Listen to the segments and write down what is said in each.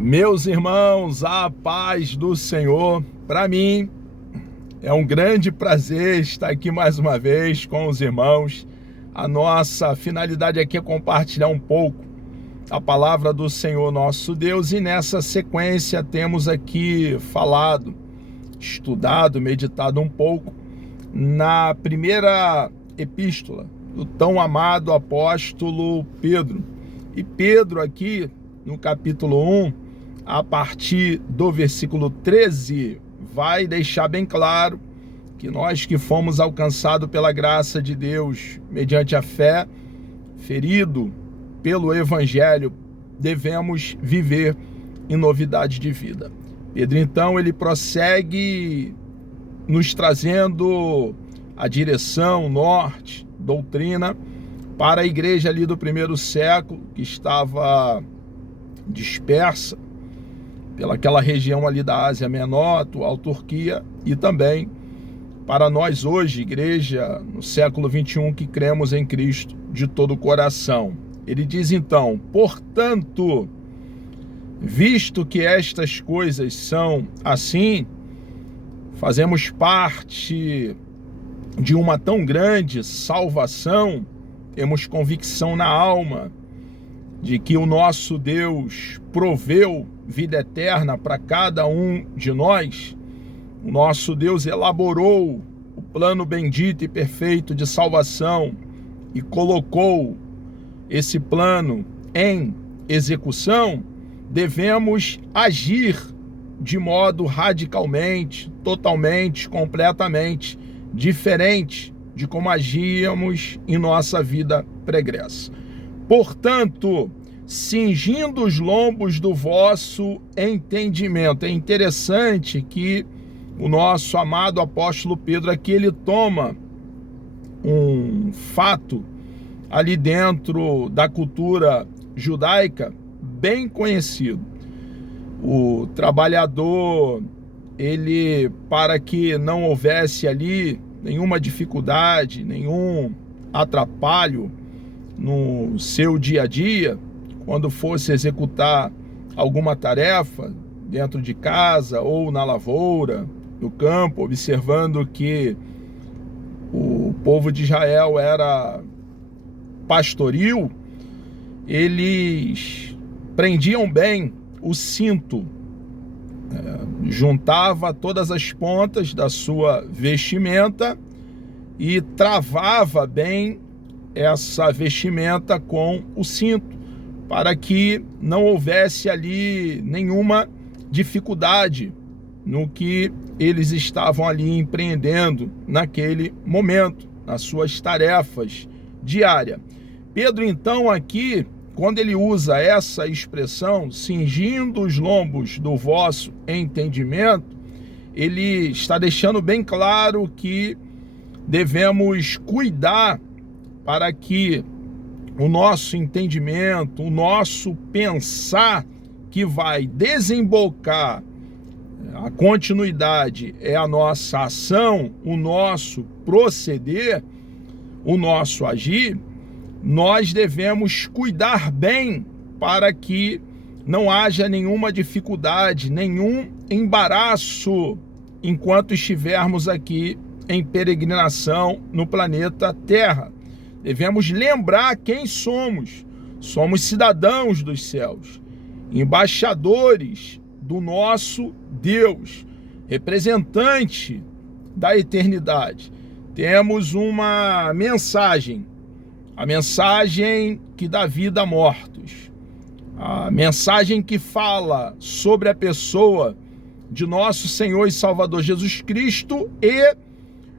Meus irmãos, a paz do Senhor. Para mim é um grande prazer estar aqui mais uma vez com os irmãos. A nossa finalidade aqui é compartilhar um pouco a palavra do Senhor nosso Deus, e nessa sequência temos aqui falado, estudado, meditado um pouco na primeira epístola do tão amado apóstolo Pedro. E Pedro aqui no capítulo 1, a partir do versículo 13, vai deixar bem claro que nós que fomos alcançados pela graça de Deus, mediante a fé, ferido pelo Evangelho, devemos viver em novidade de vida. Pedro, então, ele prossegue nos trazendo a direção, norte, doutrina, para a igreja ali do primeiro século, que estava dispersa pelaquela região ali da Ásia Menor, atual Turquia, e também para nós hoje, igreja no século 21, que cremos em Cristo de todo o coração. Ele diz então: portanto, visto que estas coisas são assim, fazemos parte de uma tão grande salvação, temos convicção na alma de que o nosso Deus proveu vida eterna para cada um de nós. O nosso Deus elaborou o plano bendito e perfeito de salvação e colocou esse plano em execução. Devemos agir de modo radicalmente, totalmente, completamente diferente de como agíamos em nossa vida pregressa. Portanto, cingindo os lombos do vosso entendimento. É interessante que o nosso amado apóstolo Pedro aqui, ele toma um fato ali dentro da cultura judaica bem conhecido. O trabalhador, ele, para que não houvesse ali nenhuma dificuldade, nenhum atrapalho no seu dia a dia, quando fosse executar alguma tarefa dentro de casa ou na lavoura, no campo, observando que o povo de Israel era pastoril, eles prendiam bem o cinto, juntava todas as pontas da sua vestimenta e travava bem essa vestimenta com o cinto, para que não houvesse ali nenhuma dificuldade no que eles estavam ali empreendendo naquele momento, nas suas tarefas diárias. Pedro, então, aqui, quando ele usa essa expressão, cingindo os lombos do vosso entendimento, ele está deixando bem claro que devemos cuidar para que o nosso entendimento, o nosso pensar, que vai desembocar, a continuidade é a nossa ação, o nosso proceder, o nosso agir, nós devemos cuidar bem para que não haja nenhuma dificuldade, nenhum embaraço enquanto estivermos aqui em peregrinação no planeta Terra. Devemos lembrar quem somos. Somos cidadãos dos céus, embaixadores do nosso Deus, representante da eternidade. Temos uma mensagem, a mensagem que dá vida a mortos, a mensagem que fala sobre a pessoa de nosso Senhor e Salvador Jesus Cristo e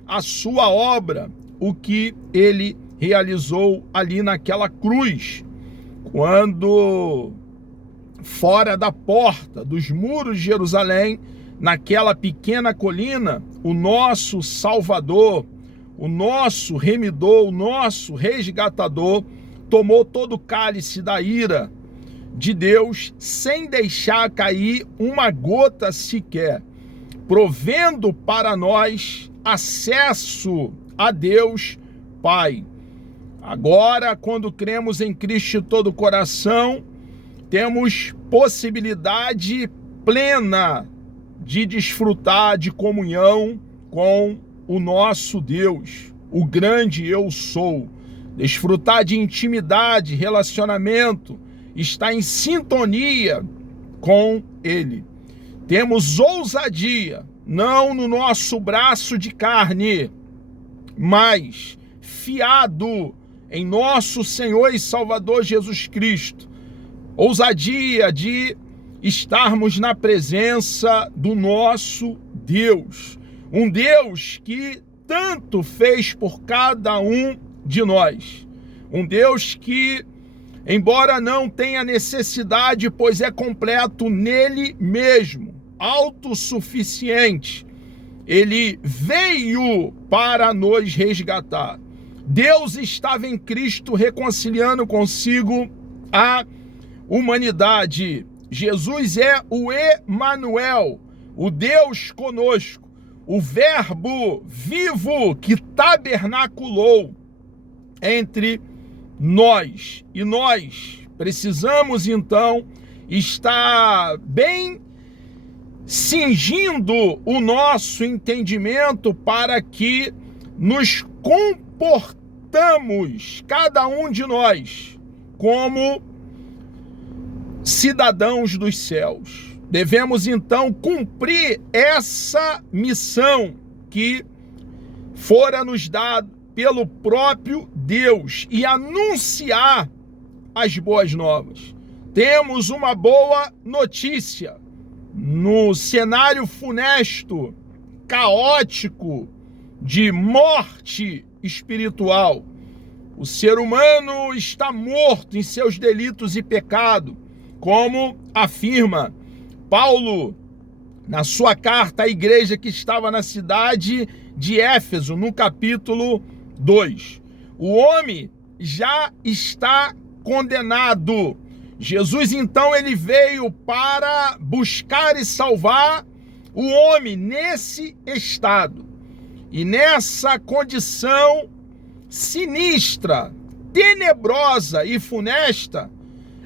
a sua obra, o que ele realizou ali naquela cruz, quando fora da porta dos muros de Jerusalém, naquela pequena colina, o nosso Salvador, o nosso remidor, o nosso resgatador, tomou todo o cálice da ira de Deus sem deixar cair uma gota sequer, provendo para nós acesso a Deus Pai. Agora, quando cremos em Cristo de todo o coração, temos possibilidade plena de desfrutar de comunhão com o nosso Deus, o grande eu sou. Desfrutar de intimidade, relacionamento, estar em sintonia com Ele. Temos ousadia, não no nosso braço de carne, mas fiado em nosso Senhor e Salvador Jesus Cristo. Ousadia de estarmos na presença do nosso Deus. Um Deus que tanto fez por cada um de nós. Um Deus que, embora não tenha necessidade, pois é completo nele mesmo, autossuficiente, ele veio para nos resgatar. Deus estava em Cristo reconciliando consigo a humanidade. Jesus é o Emanuel, o Deus conosco, o Verbo vivo que tabernaculou entre nós. E nós precisamos então estar bem cingindo o nosso entendimento para que nos comportamos, cada um de nós, como cidadãos dos céus. Devemos então cumprir essa missão que fora nos dada pelo próprio Deus e anunciar as boas novas. Temos uma boa notícia. No cenário funesto, caótico, de morte espiritual, o ser humano está morto em seus delitos e pecado, como afirma Paulo na sua carta à igreja que estava na cidade de Éfeso, no capítulo 2. O homem já está condenado. Jesus, então, ele veio para buscar e salvar o homem nesse estado. E nessa condição sinistra, tenebrosa e funesta,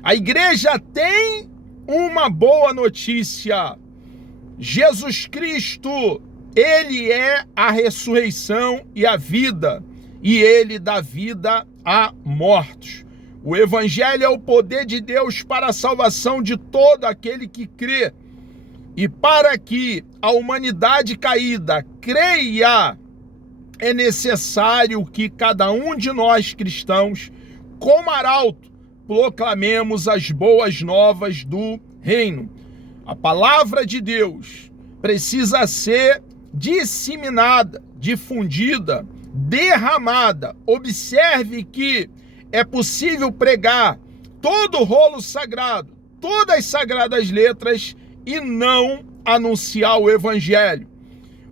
a igreja tem uma boa notícia. Jesus Cristo, ele é a ressurreição e a vida, e ele dá vida a mortos. O Evangelho é o poder de Deus para a salvação de todo aquele que crê. E para que a humanidade caída creia, é necessário que cada um de nós cristãos, como arauto, proclamemos as boas novas do reino. A palavra de Deus precisa ser disseminada, difundida, derramada. Observe que é possível pregar todo o rolo sagrado, todas as sagradas letras e não anunciar o Evangelho.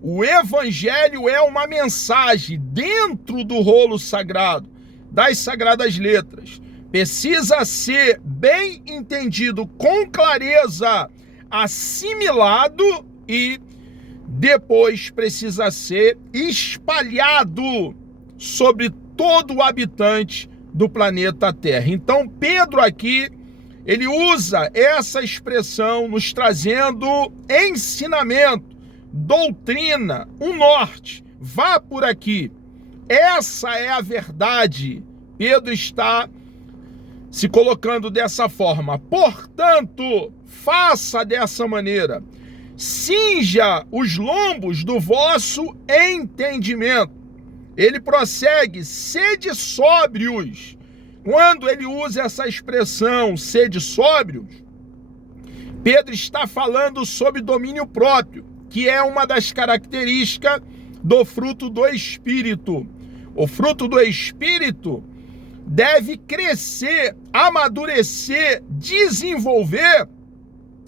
O Evangelho é uma mensagem dentro do rolo sagrado, das sagradas letras. Precisa ser bem entendido, com clareza, assimilado e depois precisa ser espalhado sobre todo o habitante do planeta Terra. Então Pedro aqui, ele usa essa expressão nos trazendo ensinamento, doutrina, um norte. Vá por aqui. Essa é a verdade. Pedro está se colocando dessa forma. Portanto, faça dessa maneira. Cinja os lombos do vosso entendimento. Ele prossegue, sede sóbrios. Quando ele usa essa expressão, sede sóbrios, Pedro está falando sobre domínio próprio, que é uma das características do fruto do Espírito. O fruto do Espírito deve crescer, amadurecer, desenvolver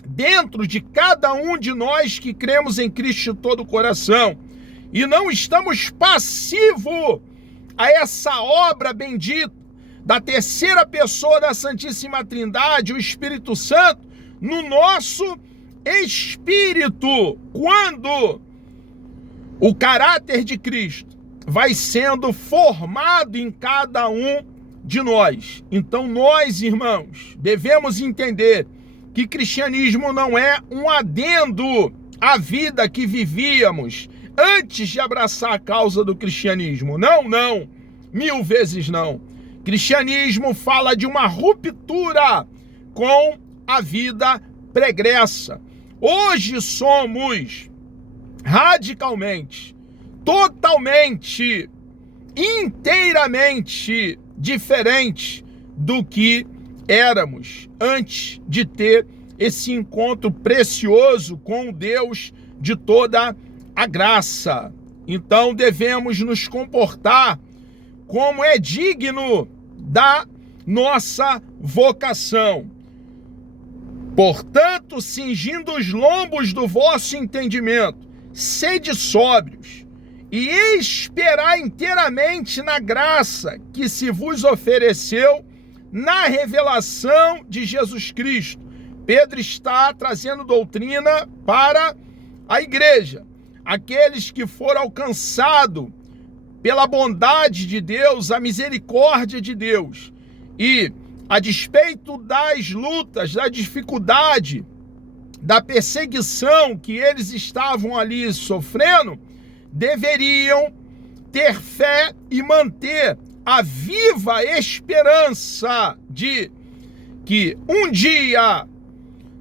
dentro de cada um de nós que cremos em Cristo de todo o coração. E não estamos passivos a essa obra bendita da terceira pessoa da Santíssima Trindade, o Espírito Santo, no nosso espírito, quando o caráter de Cristo vai sendo formado em cada um de nós. Então nós, irmãos, devemos entender que cristianismo não é um adendo à vida que vivíamos antes de abraçar a causa do cristianismo. Não, não. 1000 vezes não. Cristianismo fala de uma ruptura com a vida pregressa. Hoje somos radicalmente, totalmente, inteiramente diferentes do que éramos antes de ter esse encontro precioso com o Deus de toda a graça. Então devemos nos comportar como é digno da nossa vocação. Portanto, cingindo os lombos do vosso entendimento, sede sóbrios e esperai inteiramente na graça que se vos ofereceu na revelação de Jesus Cristo. Pedro está trazendo doutrina para a igreja. Aqueles que foram alcançados pela bondade de Deus, a misericórdia de Deus, e a despeito das lutas, da dificuldade, da perseguição que eles estavam ali sofrendo, deveriam ter fé e manter a viva esperança de que um dia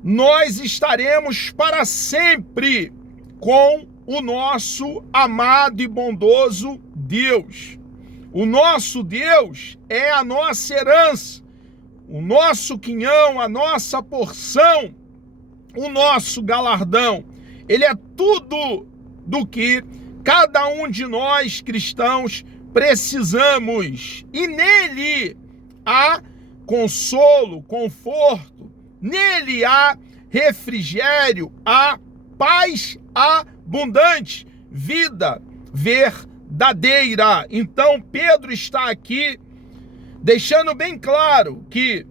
nós estaremos para sempre com o nosso amado e bondoso Deus. O nosso Deus é a nossa herança, o nosso quinhão, a nossa porção, o nosso galardão. Ele é tudo do que cada um de nós cristãos precisamos. E nele há consolo, conforto, nele há refrigério, há paz abundante, vida verdadeira. Então Pedro está aqui deixando bem claro que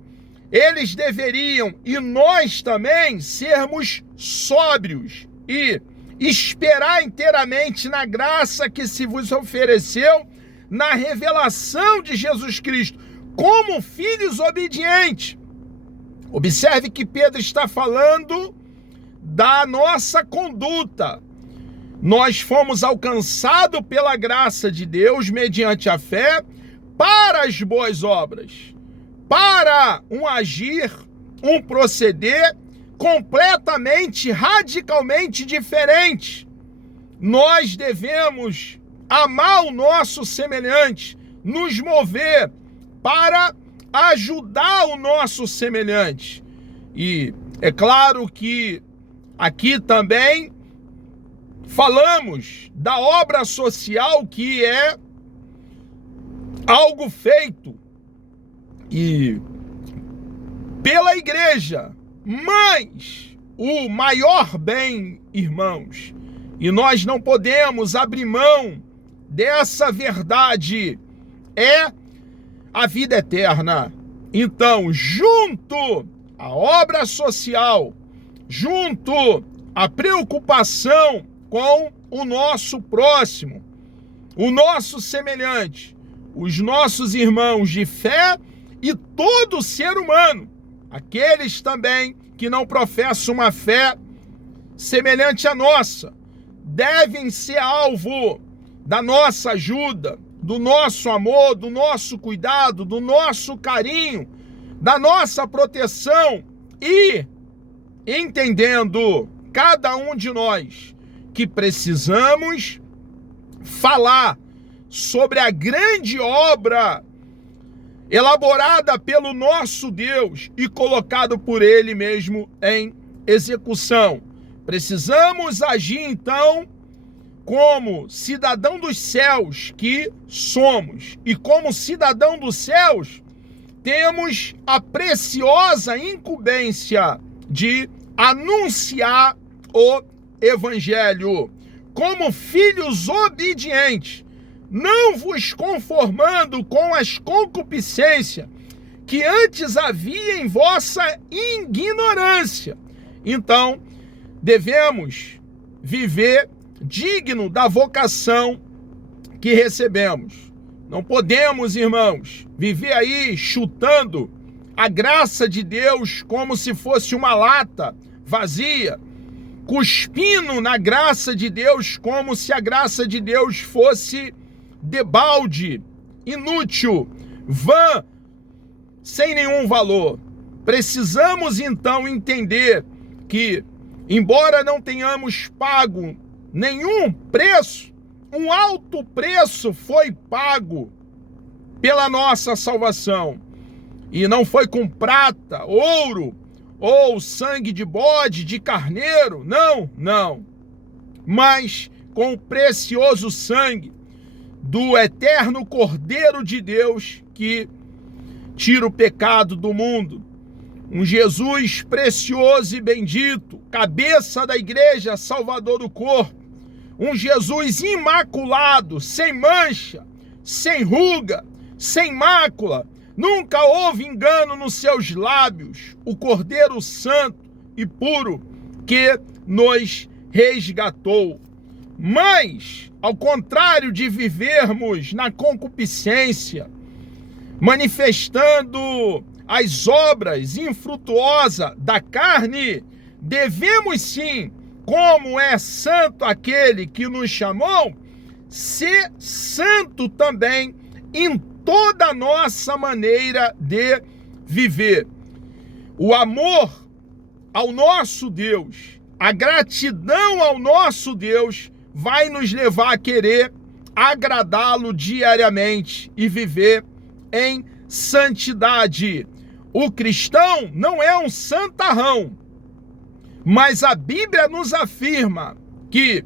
eles deveriam, e nós também, sermos sóbrios e esperar inteiramente na graça que se vos ofereceu na revelação de Jesus Cristo, como filhos obedientes. Observe que Pedro está falando da nossa conduta. Nós fomos alcançados pela graça de Deus mediante a fé para as boas obras, para um agir, um proceder completamente, radicalmente diferente. Nós devemos amar o nosso semelhante, nos mover para ajudar o nosso semelhante. E é claro que aqui também falamos da obra social, que é algo feito e pela igreja, mas o maior bem, irmãos, e nós não podemos abrir mão dessa verdade, é a vida eterna. Então, junto à obra social, junto à preocupação com o nosso próximo, o nosso semelhante, os nossos irmãos de fé e todo ser humano, aqueles também que não professam uma fé semelhante à nossa, devem ser alvo da nossa ajuda, do nosso amor, do nosso cuidado, do nosso carinho, da nossa proteção, e entendendo cada um de nós que precisamos falar sobre a grande obra elaborada pelo nosso Deus e colocado por Ele mesmo em execução. Precisamos agir, então, como cidadão dos céus que somos. E como cidadão dos céus, temos a preciosa incumbência de anunciar o Evangelho. Como filhos obedientes, não vos conformando com as concupiscências que antes havia em vossa ignorância. Então, devemos viver digno da vocação que recebemos. Não podemos, irmãos, viver aí chutando a graça de Deus como se fosse uma lata vazia, cuspindo na graça de Deus como se a graça de Deus fosse debalde, inútil, vã, sem nenhum valor. Precisamos então entender que, embora não tenhamos pago nenhum preço, um alto preço foi pago pela nossa salvação. E não foi com prata, ouro, ou sangue de bode, de carneiro, não. Mas com o precioso sangue do eterno Cordeiro de Deus que tira o pecado do mundo. Um Jesus precioso e bendito, cabeça da igreja, salvador do corpo. Um Jesus imaculado, sem mancha, sem ruga, sem mácula. Nunca houve engano nos seus lábios. O Cordeiro Santo e puro que nos resgatou. Mas, ao contrário de vivermos na concupiscência, manifestando as obras infrutuosas da carne, devemos sim, como é santo aquele que nos chamou, ser santo também em toda a nossa maneira de viver. O amor ao nosso Deus, a gratidão ao nosso Deus vai nos levar a querer agradá-lo diariamente e viver em santidade. O cristão não é um santarrão, mas a Bíblia nos afirma que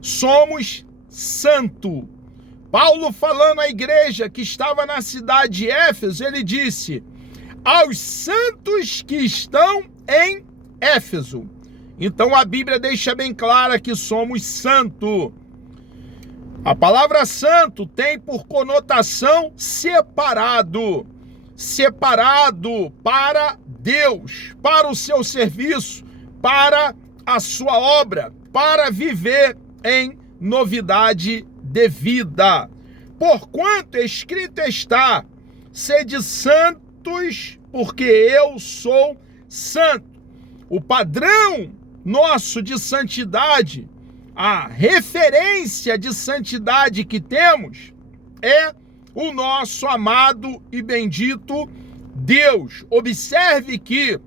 somos santos. Paulo, falando à igreja que estava na cidade de Éfeso, ele disse: aos santos que estão em Éfeso. Então a Bíblia deixa bem clara que somos santos. A palavra santo tem por conotação separado. Separado para Deus, para o seu serviço, para a sua obra, para viver em novidade de vida. Porquanto escrito está: sede santos, porque eu sou santo. O padrão nosso de santidade, a referência de santidade que temos é o nosso amado e bendito Deus. Observe que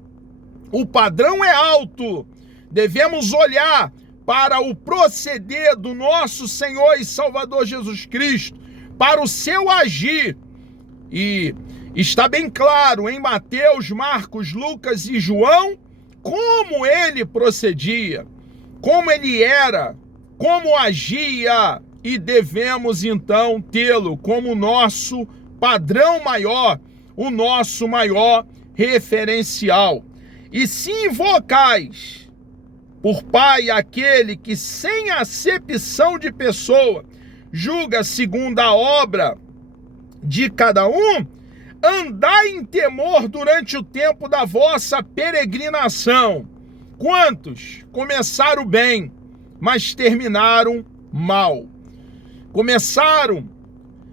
o padrão é alto. Devemos olhar para o proceder do nosso Senhor e Salvador Jesus Cristo, para o seu agir. E está bem claro em Mateus, Marcos, Lucas e João como ele procedia, como ele era, como agia, e devemos então tê-lo como nosso padrão maior, o nosso maior referencial. E se invocais por Pai aquele que sem acepção de pessoa julga segundo a obra de cada um, andai em temor durante o tempo da vossa peregrinação. Quantos começaram bem, mas terminaram mal? Começaram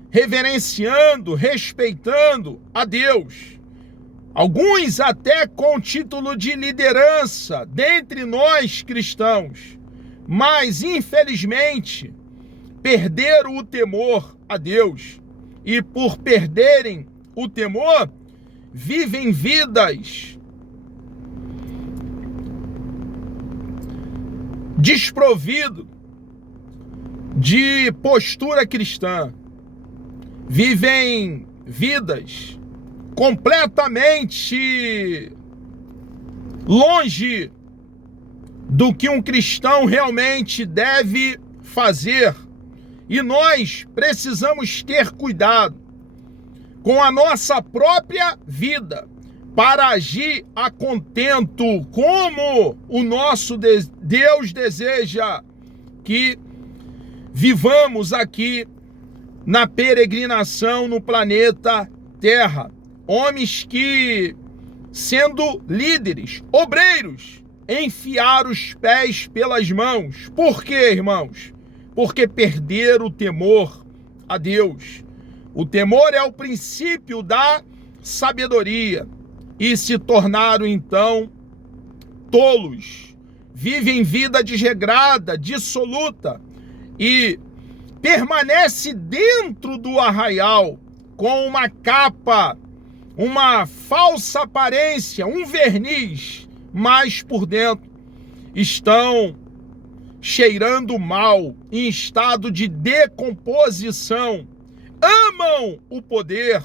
reverenciando, respeitando a Deus. Alguns até com título de liderança dentre nós cristãos. Mas, infelizmente, perderam o temor a Deus. E por perderem o temor, vivem vidas desprovidas de postura cristã. Vivem vidas completamente longe do que um cristão realmente deve fazer. E nós precisamos ter cuidado com a nossa própria vida para agir a contento, como o nosso Deus deseja que vivamos aqui na peregrinação no planeta Terra. Homens que, sendo líderes, obreiros, enfiaram os pés pelas mãos. Por quê, irmãos? Porque perderam o temor a Deus. O temor é o princípio da sabedoria. E se tornaram então tolos. Vivem vida desregrada, dissoluta e permanece dentro do arraial com uma capa, uma falsa aparência, um verniz, mas por dentro estão cheirando mal, em estado de decomposição. Amam o poder,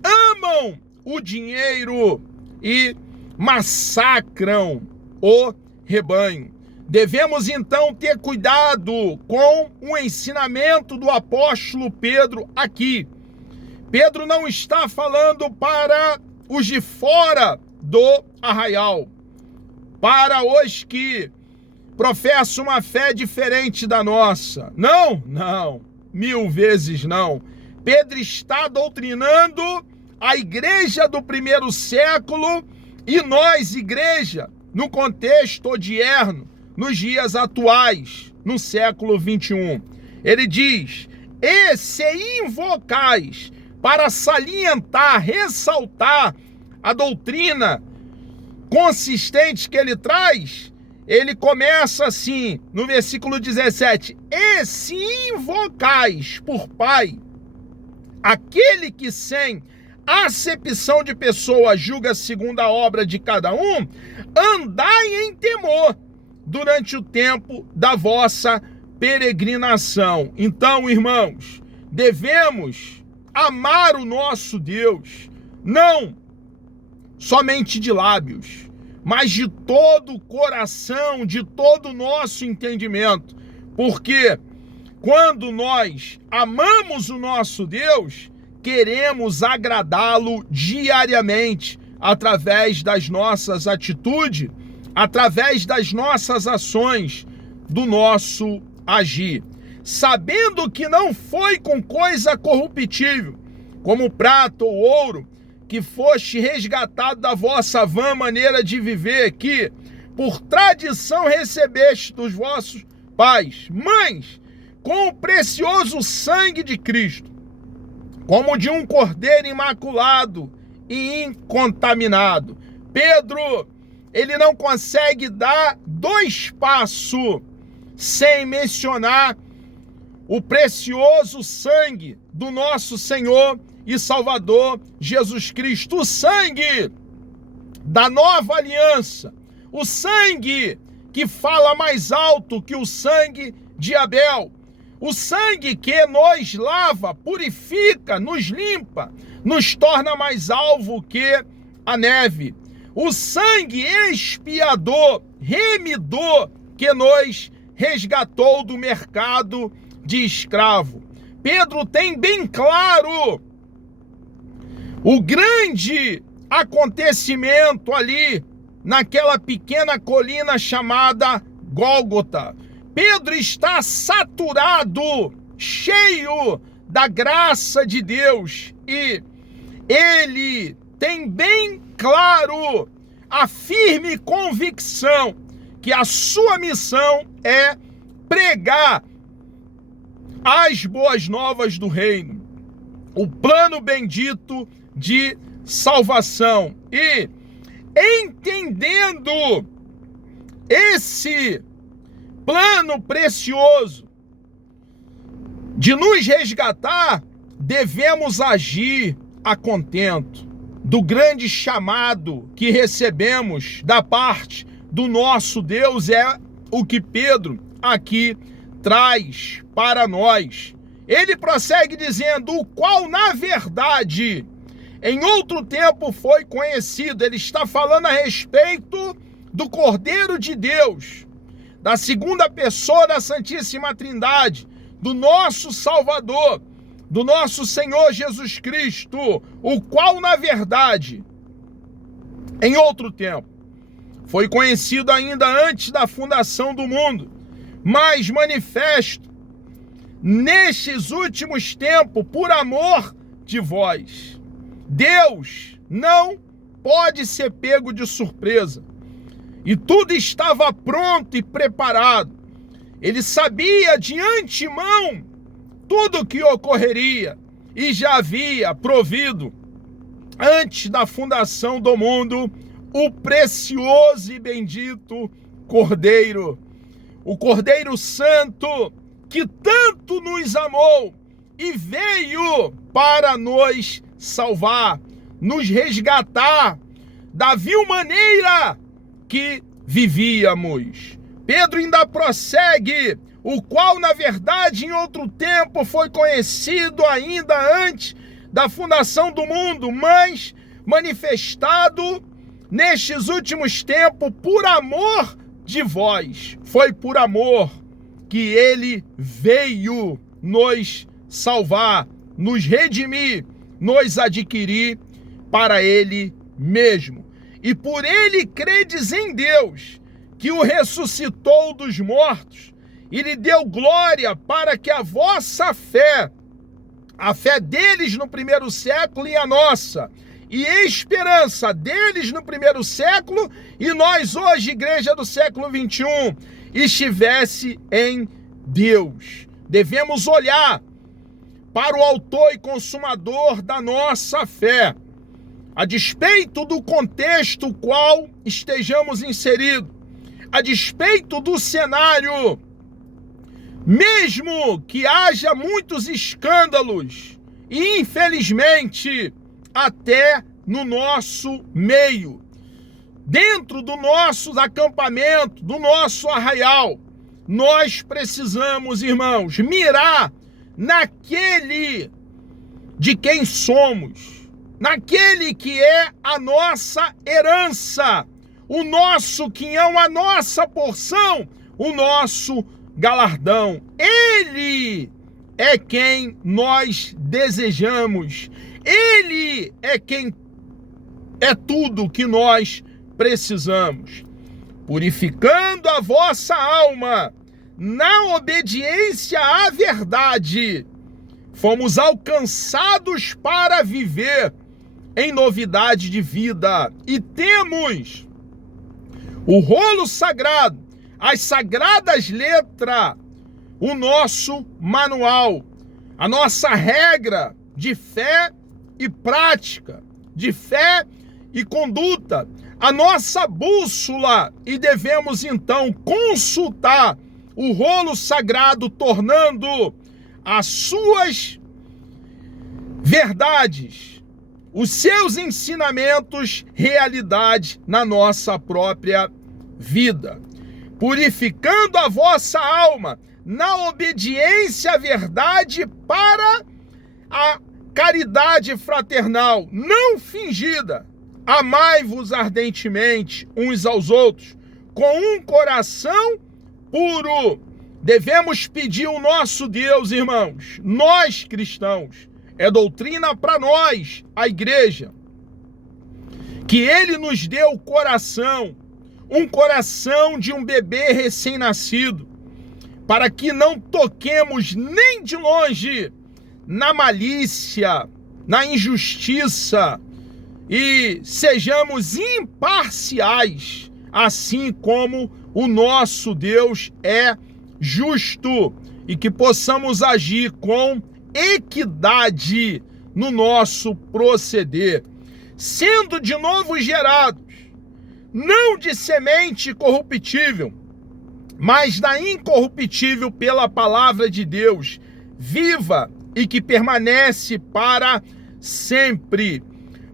amam o dinheiro e massacram o rebanho. Devemos então ter cuidado com o ensinamento do apóstolo Pedro aqui. Pedro não está falando para os de fora do arraial, para os que professam uma fé diferente da nossa. Não, 1000 vezes não. Pedro está doutrinando a igreja do primeiro século e nós, igreja, no contexto odierno, nos dias atuais, no século 21. Ele diz: e se invocais para salientar, ressaltar a doutrina consistente que ele traz, ele começa assim, no versículo 17: e se invocais por Pai, aquele que sem acepção de pessoa julga segundo a obra de cada um, andai em temor durante o tempo da vossa peregrinação. Então, irmãos, devemos amar o nosso Deus, não somente de lábios, mas de todo o coração, de todo o nosso entendimento, porque quando nós amamos o nosso Deus, queremos agradá-lo diariamente, através das nossas atitudes, através das nossas ações, do nosso agir. Sabendo que não foi com coisa corruptível, como prata ou ouro, que foste resgatado da vossa vã maneira de viver, que por tradição recebeste dos vossos pais, mas com o precioso sangue de Cristo, como de um cordeiro imaculado e incontaminado. Pedro, ele não consegue dar 2 passos sem mencionar o precioso sangue do nosso Senhor e Salvador Jesus Cristo, o sangue da nova aliança, o sangue que fala mais alto que o sangue de Abel, o sangue que nos lava, purifica, nos limpa, nos torna mais alvo que a neve, o sangue expiador, remidor, que nos resgatou do mercado de escravo. Pedro tem bem claro o grande acontecimento ali naquela pequena colina chamada Gólgota. Pedro está saturado, cheio da graça de Deus, e ele tem bem claro a firme convicção que a sua missão é pregar as boas novas do reino, o plano bendito de salvação. E entendendo esse plano precioso de nos resgatar, devemos agir a contento do grande chamado que recebemos da parte do nosso Deus. É o que Pedro aqui traz para nós. Ele prossegue dizendo: o qual na verdade em outro tempo foi conhecido. Ele está falando a respeito do Cordeiro de Deus, da segunda pessoa da Santíssima Trindade, do nosso Salvador, do nosso Senhor Jesus Cristo, o qual na verdade em outro tempo foi conhecido ainda antes da fundação do mundo, mas manifesto nestes últimos tempos por amor de vós. Deus não pode ser pego de surpresa, e tudo estava pronto e preparado. Ele sabia de antemão tudo o que ocorreria, e já havia provido, antes da fundação do mundo, o precioso e bendito Cordeiro, o Cordeiro Santo, que tanto nos amou e veio para nos salvar, nos resgatar da vil maneira que vivíamos. Pedro ainda prossegue, o qual, na verdade, em outro tempo foi conhecido ainda antes da fundação do mundo, mas manifestado nestes últimos tempos por amor de vós. Foi por amor que ele veio nos salvar, nos redimir, nos adquirir para ele mesmo. E por ele credes em Deus, que o ressuscitou dos mortos e lhe deu glória, para que a vossa fé, a fé deles no primeiro século e a nossa, e esperança deles no primeiro século e nós hoje, igreja do século 21, estivesse em Deus. Devemos olhar para o autor e consumador da nossa fé, a despeito do contexto qual estejamos inseridos, a despeito do cenário, mesmo que haja muitos escândalos, e infelizmente até no nosso meio, dentro do nosso acampamento, do nosso arraial, nós precisamos, irmãos, mirar naquele de quem somos, naquele que é a nossa herança, o nosso quinhão, a nossa porção, o nosso galardão. Ele é quem nós desejamos. Ele é quem é tudo que nós precisamos. Purificando a vossa alma na obediência à verdade, fomos alcançados para viver em novidade de vida. E temos o rolo sagrado, as sagradas letras, o nosso manual, a nossa regra de fé e prática, de fé e conduta, a nossa bússola, e devemos então consultar o rolo sagrado, tornando as suas verdades, os seus ensinamentos, realidade na nossa própria vida. Purificando a vossa alma na obediência à verdade para a caridade fraternal, não fingida. Amai-vos ardentemente uns aos outros, com um coração puro. Devemos pedir ao nosso Deus, irmãos, nós cristãos, é doutrina para nós, a igreja, que Ele nos dê o coração, um coração de um bebê recém-nascido, para que não toquemos nem de longe na malícia, na injustiça, e sejamos imparciais, assim como o nosso Deus é justo, e que possamos agir com equidade no nosso proceder, sendo de novo gerados, não de semente corruptível, mas da incorruptível pela palavra de Deus, viva e que permanece para sempre.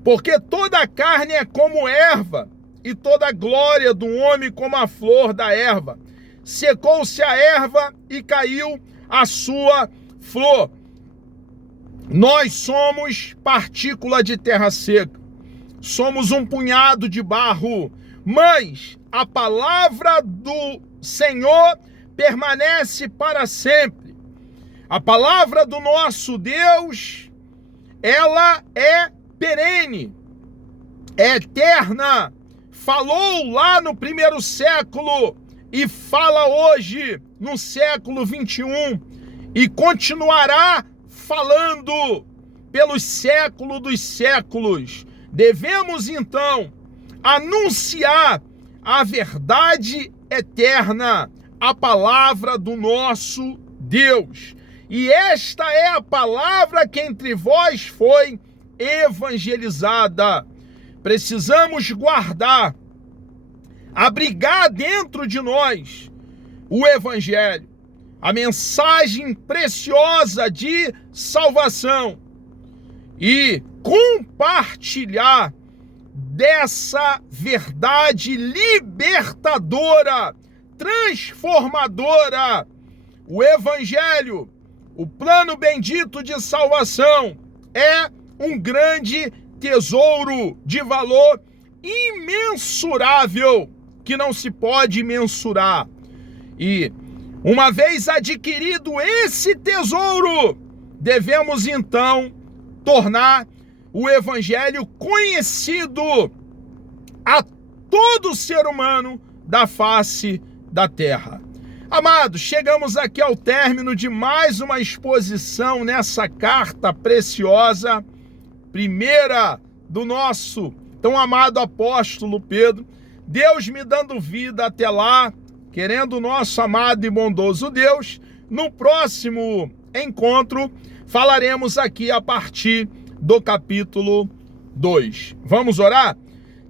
Porque toda a carne é como erva, e toda a glória do homem como a flor da erva. Secou-se a erva e caiu a sua flor. Nós somos partícula de terra seca, somos um punhado de barro, mas a palavra do Senhor permanece para sempre. A palavra do nosso Deus, ela é perene, é eterna. Falou lá no primeiro século e fala hoje no século 21 e continuará falando pelos séculos dos séculos. Devemos então anunciar a verdade eterna, a palavra do nosso Deus. e esta é a palavra que entre vós foi evangelizada. Precisamos guardar, abrigar dentro de nós o evangelho, a mensagem preciosa de salvação e compartilhar dessa verdade libertadora, transformadora. O evangelho, o plano bendito de salvação, é um grande tesouro de valor imensurável que não se pode mensurar. E uma vez adquirido esse tesouro, devemos então tornar o evangelho conhecido a todo ser humano da face da terra. Amados, chegamos aqui ao término de mais uma exposição nessa carta preciosa, primeira do nosso tão amado apóstolo Pedro. Deus me dando vida até lá, querendo o nosso amado e bondoso Deus, no próximo encontro falaremos aqui a partir do capítulo 2. Vamos orar?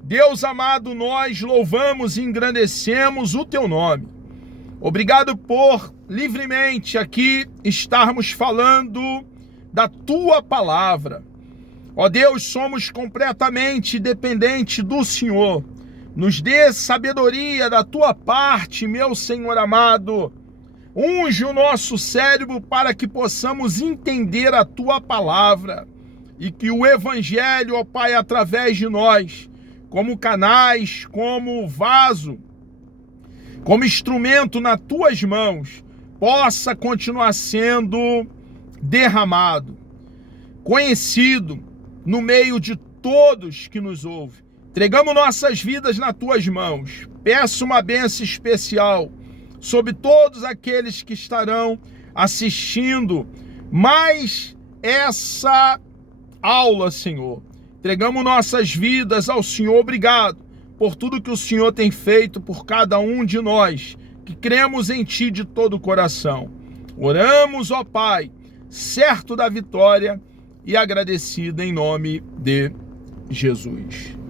Deus amado, nós louvamos e engrandecemos o teu nome. Obrigado por livremente aqui estarmos falando da tua palavra. Ó Deus, somos completamente dependentes do Senhor. Nos dê sabedoria da tua parte, meu Senhor amado. Unge o nosso cérebro para que possamos entender a tua palavra e que o evangelho, ó Pai, através de nós, como canais, como vaso, como instrumento nas tuas mãos, possa continuar sendo derramado, conhecido no meio de todos que nos ouvem. Entregamos nossas vidas nas tuas mãos. Peço uma bênção especial sobre todos aqueles que estarão assistindo mais essa aula, Senhor. Entregamos nossas vidas ao Senhor. Obrigado por tudo que o Senhor tem feito por cada um de nós, que cremos em Ti de todo o coração. Oramos, ó Pai, certo da vitória e agradecido em nome de Jesus.